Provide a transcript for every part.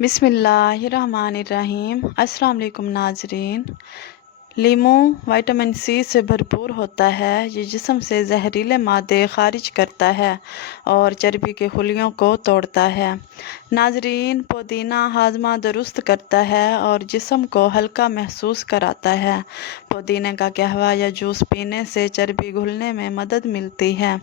بسم اللہ الرحمن الرحیم۔ السلام علیکم ناظرین۔ لیمو وٹامن سی سے بھرپور ہوتا ہے۔ یہ جسم سے زہریلے مادے خارج کرتا ہے اور چربی کے خلیوں کو توڑتا ہے۔ ناظرین، پودینہ ہاضمہ درست کرتا ہے اور جسم کو ہلکا محسوس کراتا ہے۔ پودینے کا قہوہ یا جوس پینے سے چربی گھلنے میں مدد ملتی ہے۔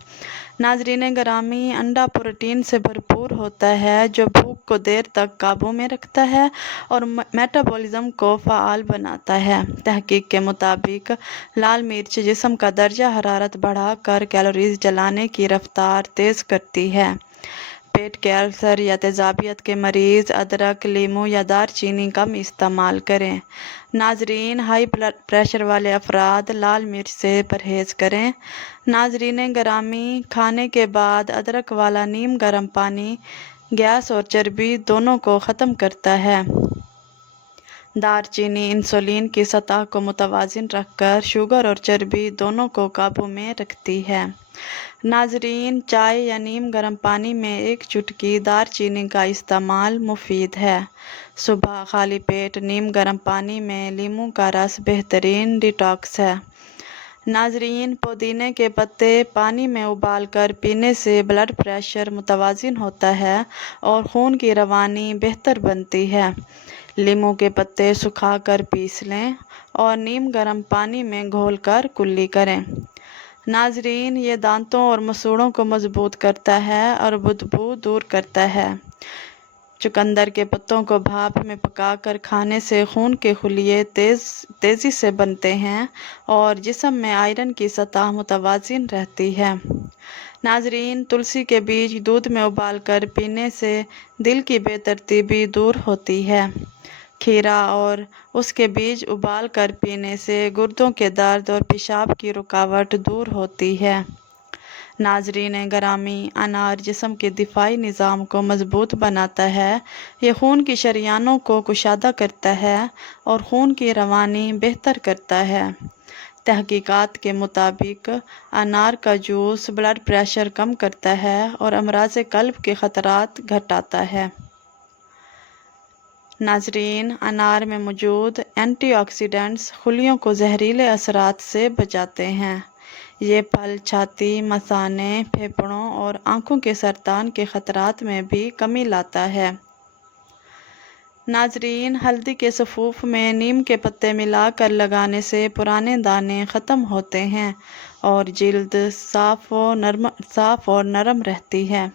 ناظرین گرامی، انڈا پروٹین سے بھرپور ہوتا ہے جو بھوک کو دیر تک قابو میں رکھتا ہے اور میٹابولزم کو فعال بناتا ہے۔ تحقیق کے مطابق لال مرچ جسم کا درجہ حرارت بڑھا کر کیلوریز جلانے کی رفتار تیز کرتی ہے۔ پیٹ کے السر یا تیزابیت کے مریض ادرک، لیمو یا دار چینی کم استعمال کریں۔ ناظرین، ہائی بلڈ پریشر والے افراد لال مرچ سے پرہیز کریں۔ ناظرین گرامی، کھانے کے بعد ادرک والا نیم گرم پانی گیس اور چربی دونوں کو ختم کرتا ہے۔ دار چینی انسولین کی سطح کو متوازن رکھ کر شوگر اور چربی دونوں کو قابو میں رکھتی ہے۔ ناظرین، چائے یا نیم گرم پانی میں ایک چٹکی دار چینی کا استعمال مفید ہے۔ صبح خالی پیٹ نیم گرم پانی میں لیمو کا رس بہترین ڈیٹاکس ہے۔ ناظرین، پودینے کے پتے پانی میں ابال کر پینے سے بلڈ پریشر متوازن ہوتا ہے اور خون کی روانی بہتر بنتی ہے۔ لیمو کے پتے سکھا کر پیس لیں اور نیم گرم پانی میں گھول کر کلی کریں۔ ناظرین، یہ دانتوں اور مسوڑھوں کو مضبوط کرتا ہے اور بدبو دور کرتا ہے۔ چقندر کے پتوں کو بھاپ میں پکا کر کھانے سے خون کے خلیے تیزی سے بنتے ہیں اور جسم میں آئرن کی سطح متوازن رہتی ہے۔ ناظرین، تلسی کے بیج دودھ میں ابال کر پینے سے دل کی بے ترتیبی دور ہوتی ہے۔ کھیرا اور اس کے بیج ابال کر پینے سے گردوں کے درد اور پیشاب کی رکاوٹ دور ہوتی ہے۔ ناظرین گرامی، انار جسم کے دفاعی نظام کو مضبوط بناتا ہے۔ یہ خون کی شریانوں کو کشادہ کرتا ہے اور خون کی روانی بہتر کرتا ہے۔ تحقیقات کے مطابق انار کا جوس بلڈ پریشر کم کرتا ہے اور امراض قلب کے خطرات گھٹاتا ہے۔ ناظرین، انار میں موجود اینٹی آکسیڈنٹس خلیوں کو زہریلے اثرات سے بچاتے ہیں۔ یہ پھل چھاتی، مثانے، پھیپھڑوں اور آنکھوں کے سرطان کے خطرات میں بھی کمی لاتا ہے۔ ناظرین، ہلدی کے سفوف میں نیم کے پتے ملا کر لگانے سے پرانے دانے ختم ہوتے ہیں اور جلد صاف اور نرم رہتی ہے۔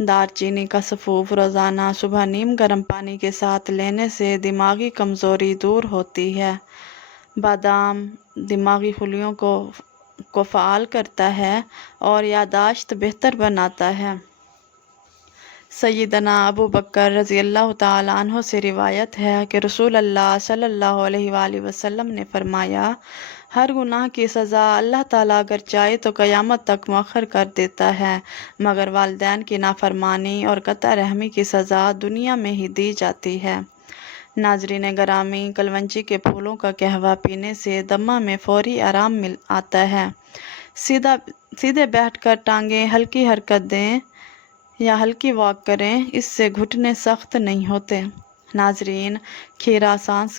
دار چینی کا سفوف روزانہ صبح نیم گرم پانی کے ساتھ لینے سے دماغی کمزوری دور ہوتی ہے۔ بادام دماغی خلیوں کو فعال کرتا ہے اور یادداشت بہتر بناتا ہے۔ سیدنا ابو بکر رضی اللہ تعالیٰ عنہ سے روایت ہے کہ رسول اللہ صلی اللہ علیہ وآلہ وسلم نے فرمایا، ہر گناہ کی سزا اللہ تعالیٰ اگر چاہے تو قیامت تک مؤخر کر دیتا ہے، مگر والدین کی نافرمانی اور قطع رحمی کی سزا دنیا میں ہی دی جاتی ہے۔ ناظرین گرامی، کلونجی کے پھولوں کا قہوہ پینے سے دمہ میں فوری آرام آتا ہے۔ سیدھے بیٹھ کر ٹانگیں ہلکی حرکت دیں یا ہلکی واک کریں، اس سے گھٹنے سخت نہیں ہوتے۔ ناظرین، کھیرا سانس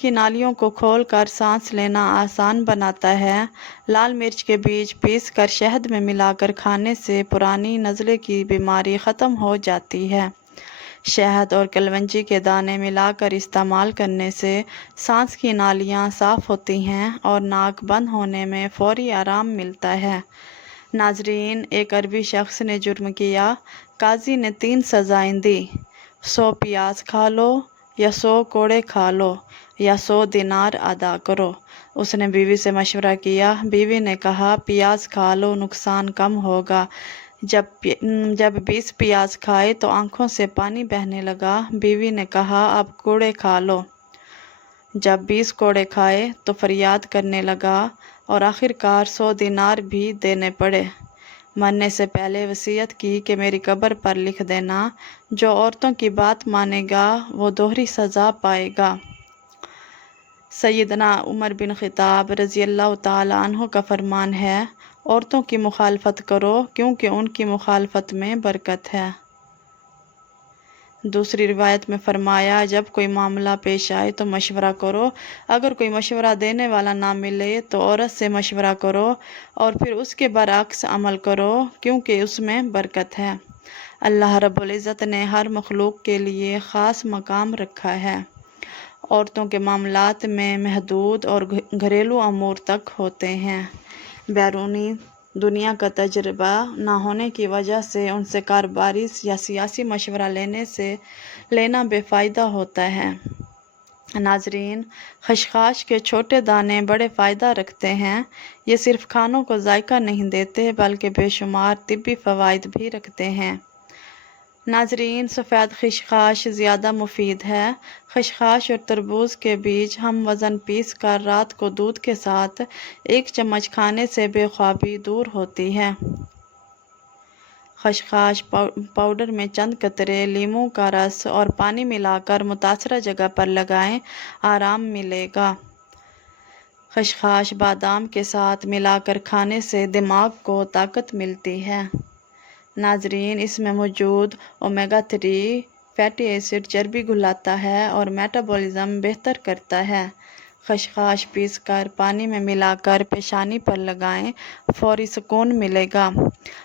کی نالیوں کو کھول کر سانس لینا آسان بناتا ہے۔ لال مرچ کے بیج پیس کر شہد میں ملا کر کھانے سے پرانی نزلے کی بیماری ختم ہو جاتی ہے۔ شہد اور کلونجی کے دانے ملا کر استعمال کرنے سے سانس کی نالیاں صاف ہوتی ہیں اور ناک بند ہونے میں فوری آرام ملتا ہے۔ ناظرین، ایک عربی شخص نے جرم کیا۔ قاضی نے 3 سزائیں دی: 100 پیاز کھا لو، یا 100 کوڑے کھا لو، یا 100 دینار ادا کرو۔ اس نے بیوی سے مشورہ کیا۔ بیوی نے کہا، پیاز کھا لو، نقصان کم ہوگا۔ جب 20 پیاز کھائے تو آنکھوں سے پانی بہنے لگا۔ بیوی نے کہا، اب کوڑے کھا لو۔ جب 20 کوڑے کھائے تو فریاد کرنے لگا اور آخرکار 100 دینار بھی دینے پڑے۔ مرنے سے پہلے وصیت کی کہ میری قبر پر لکھ دینا، جو عورتوں کی بات مانے گا وہ دوہری سزا پائے گا۔ سیدنا عمر بن خطاب رضی اللہ تعالیٰ عنہ کا فرمان ہے، عورتوں کی مخالفت کرو کیونکہ ان کی مخالفت میں برکت ہے۔ دوسری روایت میں فرمایا جب کوئی معاملہ پیش آئے تو مشورہ کرو، اگر کوئی مشورہ دینے والا نہ ملے تو عورت سے مشورہ کرو اور پھر اس کے برعکس عمل کرو، کیونکہ اس میں برکت ہے۔ اللہ رب العزت نے ہر مخلوق کے لیے خاص مقام رکھا ہے۔ عورتوں کے معاملات میں محدود اور گھریلو امور تک ہوتے ہیں۔ بیرونی دنیا کا تجربہ نہ ہونے کی وجہ سے ان سے کاروباری یا سیاسی مشورہ لینا بے فائدہ ہوتا ہے۔ ناظرین، خشخاش کے چھوٹے دانے بڑے فائدہ رکھتے ہیں۔ یہ صرف کھانوں کو ذائقہ نہیں دیتے بلکہ بے شمار طبی فوائد بھی رکھتے ہیں۔ ناظرین، سفید خشخاش زیادہ مفید ہے۔ خشخاش اور تربوز کے بیج ہم وزن پیس کر رات کو دودھ کے ساتھ 1 چمچ کھانے سے بے خوابی دور ہوتی ہے۔ خشخاش پاؤڈر میں چند قطرے لیموں کا رس اور پانی ملا کر متاثرہ جگہ پر لگائیں، آرام ملے گا۔ خشخاش بادام کے ساتھ ملا کر کھانے سے دماغ کو طاقت ملتی ہے۔ ناظرین، اس میں موجود اومیگا 3 فیٹی ایسڈ چربی گھلاتا ہے اور میٹابولزم بہتر کرتا ہے۔ خشخاش پیس کر پانی میں ملا کر پیشانی پر لگائیں، فوری سکون ملے گا۔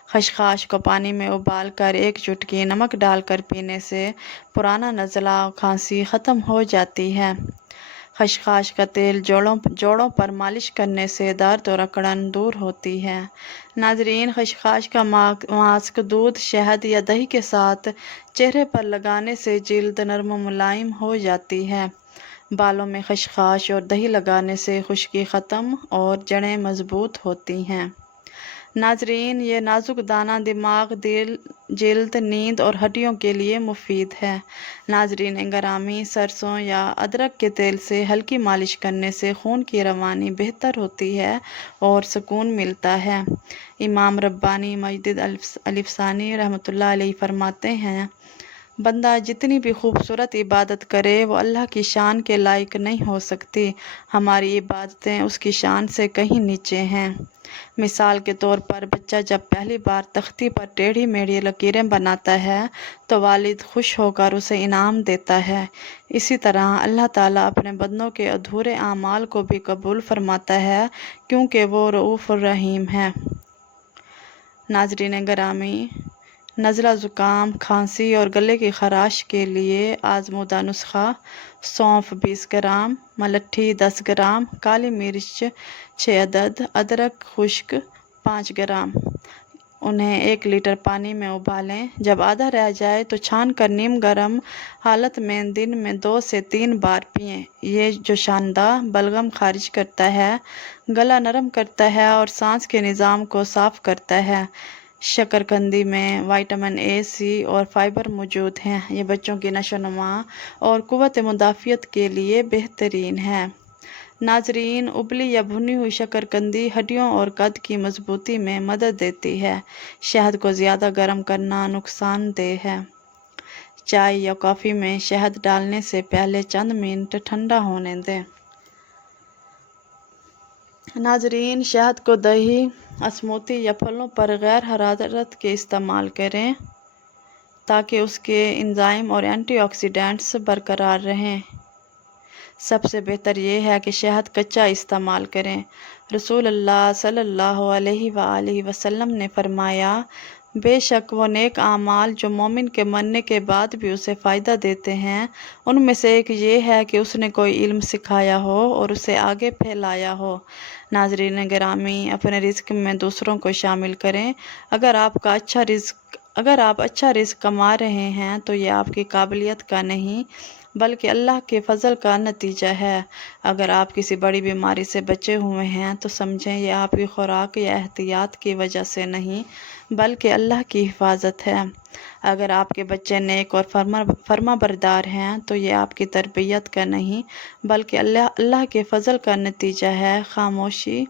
خشخاش کو پانی میں ابال کر 1 چٹکی نمک ڈال کر پینے سے پرانا نزلہ و کھانسی ختم ہو جاتی ہے۔ خشخاش کا تیل جوڑوں پر مالش کرنے سے درد اور اکڑن دور ہوتی ہے۔ ناظرین، خشخاش کا ماسک دودھ، شہد یا دہی کے ساتھ چہرے پر لگانے سے جلد نرم و ملائم ہو جاتی ہے۔ بالوں میں خشخاش اور دہی لگانے سے خشکی ختم اور جڑیں مضبوط ہوتی ہیں۔ ناظرین، یہ نازک دانہ دماغ، دل، جلد، نیند اور ہڈیوں کے لیے مفید ہے۔ ناظرین گرامی، سرسوں یا ادرک کے تیل سے ہلکی مالش کرنے سے خون کی روانی بہتر ہوتی ہے اور سکون ملتا ہے۔ امام ربانی مجدد الفسانی رحمۃ اللہ علیہ فرماتے ہیں، بندہ جتنی بھی خوبصورت عبادت کرے وہ اللہ کی شان کے لائق نہیں ہو سکتی۔ ہماری عبادتیں اس کی شان سے کہیں نیچے ہیں۔ مثال کے طور پر بچہ جب پہلی بار تختی پر ٹیڑھی میڑھی لکیریں بناتا ہے تو والد خوش ہو کر اسے انعام دیتا ہے۔ اسی طرح اللہ تعالیٰ اپنے بندوں کے ادھورے اعمال کو بھی قبول فرماتا ہے، کیونکہ وہ رؤوف الرحیم ہے۔ ناظرین گرامی، نزلہ، زکام، کھانسی اور گلے کی خراش کے لیے آزمودہ نسخہ: سونف 20 گرام، ملٹھی 10 گرام، کالی مرچ 6 عدد، ادرک خشک 5 گرام۔ انہیں 1 لیٹر پانی میں ابالیں۔ جب آدھا رہ جائے تو چھان کر نیم گرم حالت میں دن میں 2 سے 3 بار پئیں۔ یہ جوشاندہ بلغم خارج کرتا ہے، گلا نرم کرتا ہے اور سانس کے نظام کو صاف کرتا ہے۔ شکرقندی میں وٹامن اے، سی اور فائبر موجود ہیں۔ یہ بچوں کی نشو و نما اور قوت مدافعت کے لیے بہترین ہے۔ ناظرین، ابلی یا بھنی ہوئی شکرقندی ہڈیوں اور قد کی مضبوطی میں مدد دیتی ہے۔ شہد کو زیادہ گرم کرنا نقصان دہ ہے۔ چائے یا کافی میں شہد ڈالنے سے پہلے چند منٹ ٹھنڈا ہونے دیں۔ ناظرین، شہد کو دہی، اسموتی یا پھلوں پر غیر حرارت کے استعمال کریں تاکہ اس کے انزائم اور اینٹی آکسیڈنٹس برقرار رہیں۔ سب سے بہتر یہ ہے کہ شہد کچا استعمال کریں۔ رسول اللہ صلی اللہ علیہ وآلہ وسلم نے فرمایا، بے شک وہ نیک اعمال جو مومن کے مرنے کے بعد بھی اسے فائدہ دیتے ہیں، ان میں سے ایک یہ ہے کہ اس نے کوئی علم سکھایا ہو اور اسے آگے پھیلایا ہو۔ ناظرین گرامی، اپنے رزق میں دوسروں کو شامل کریں۔ اگر آپ اچھا رزق کما رہے ہیں تو یہ آپ کی قابلیت کا نہیں بلکہ اللہ کے فضل کا نتیجہ ہے۔ اگر آپ کسی بڑی بیماری سے بچے ہوئے ہیں تو سمجھیں یہ آپ کی خوراک یا احتیاط کی وجہ سے نہیں بلکہ اللہ کی حفاظت ہے۔ اگر آپ کے بچے نیک اور فرما بردار ہیں تو یہ آپ کی تربیت کا نہیں بلکہ اللہ کے فضل کا نتیجہ ہے۔ خاموشی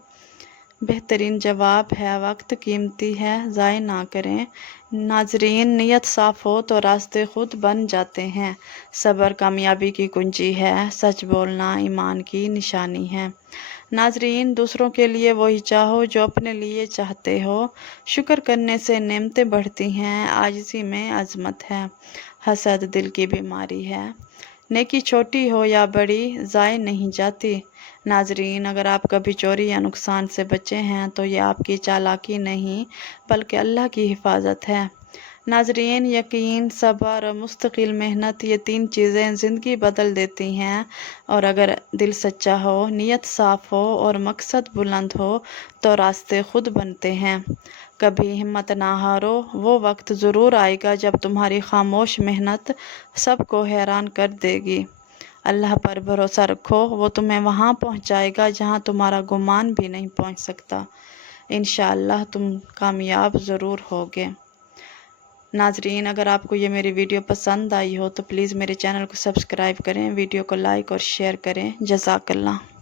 بہترین جواب ہے، وقت قیمتی ہے، ضائع نہ کریں۔ ناظرین، نیت صاف ہو تو راستے خود بن جاتے ہیں۔ صبر کامیابی کی کنجی ہے، سچ بولنا ایمان کی نشانی ہے۔ ناظرین، دوسروں کے لیے وہی چاہو جو اپنے لیے چاہتے ہو۔ شکر کرنے سے نعمتیں بڑھتی ہیں، عاجزی میں عظمت ہے۔ حسد دل کی بیماری ہے۔ نیکی چھوٹی ہو یا بڑی ضائع نہیں جاتی۔ ناظرین، اگر آپ کبھی چوری یا نقصان سے بچے ہیں تو یہ آپ کی چالاکی نہیں بلکہ اللہ کی حفاظت ہے۔ ناظرین، یقین، صبر اور مستقل محنت، یہ 3 چیزیں زندگی بدل دیتی ہیں، اور اگر دل سچا ہو، نیت صاف ہو اور مقصد بلند ہو تو راستے خود بنتے ہیں۔ کبھی ہمت نہ ہارو، وہ وقت ضرور آئے گا جب تمہاری خاموش محنت سب کو حیران کر دے گی۔ اللہ پر بھروسہ رکھو، وہ تمہیں وہاں پہنچائے گا جہاں تمہارا گمان بھی نہیں پہنچ سکتا۔ انشاءاللہ تم کامیاب ضرور ہوگے۔ ناظرین، اگر آپ کو یہ میری ویڈیو پسند آئی ہو تو پلیز میرے چینل کو سبسکرائب کریں، ویڈیو کو لائک اور شیئر کریں۔ جزاک اللہ۔